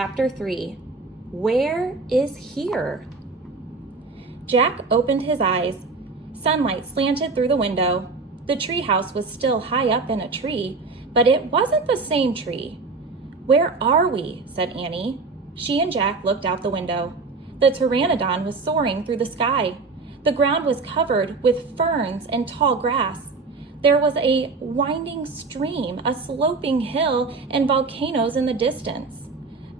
Chapter 3, Where is Here? Jack opened his eyes. Sunlight slanted through the window. The treehouse was still high up in a tree, but it wasn't the same tree. Where are we? Said Annie. She and Jack looked out the window. The pteranodon was soaring through the sky. The ground was covered with ferns and tall grass. There was a winding stream, a sloping hill, and volcanoes in the distance.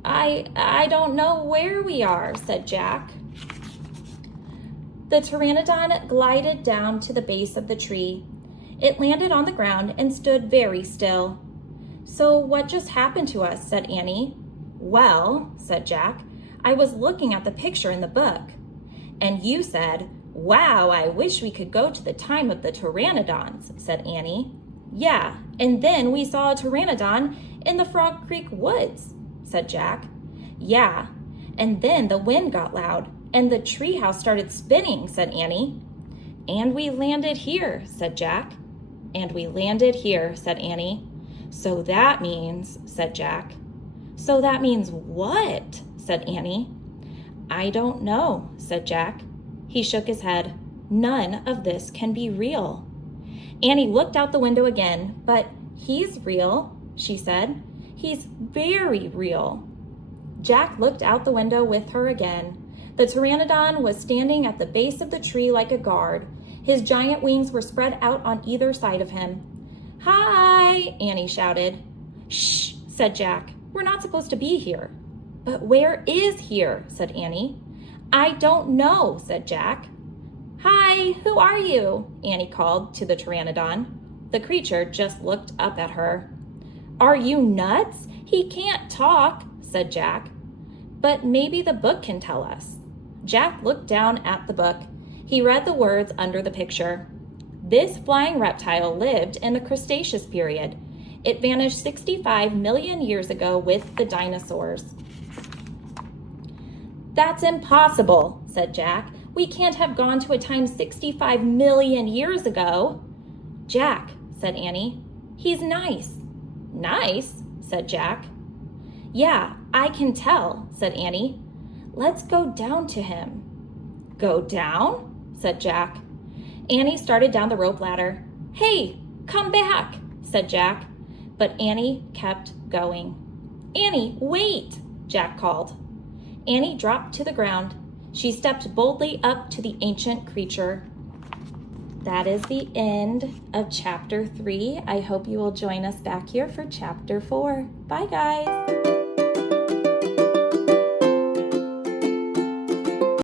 I don't know where we are, said Jack. The pteranodon glided down to the base of the tree. It landed on the ground and stood very still. So what just happened to us? Said Annie. Well, said Jack, I was looking at the picture in the book. And you said, wow, I wish we could go to the time of the pteranodons, said Annie. Yeah, and then we saw a pteranodon in the Frog Creek woods, said Jack. Yeah, and then the wind got loud and the treehouse started spinning, said Annie. And we landed here, said Jack. And we landed here, said Annie. So that means, said Jack. So that means what? Said Annie. I don't know, said Jack. He shook his head. None of this can be real. Annie looked out the window again. But he's real, she said. He's very real. Jack looked out the window with her again. The pteranodon was standing at the base of the tree like a guard. His giant wings were spread out on either side of him. Hi, Annie shouted. Shh, said Jack. We're not supposed to be here. But where is here? Said Annie. I don't know, said Jack. Hi, who are you? Annie called to the pteranodon. The creature just looked up at her. Are you nuts? He can't talk, said Jack. But maybe the book can tell us. Jack looked down at the book. He read the words under the picture. This flying reptile lived in the Cretaceous period. It vanished 65 million years ago with the dinosaurs. That's impossible, said Jack. We can't have gone to a time 65 million years ago. Jack, said Annie. He's nice. Nice, said Jack. Yeah, I can tell, said Annie. Let's go down to him. Go down? Said Jack. Annie started down the rope ladder. Hey, come back, said Jack. But Annie kept going. Annie, wait, Jack called. Annie dropped to the ground. She stepped boldly up to the ancient creature. That is the end of Chapter 3. I hope you will join us back here for Chapter 4. Bye, guys.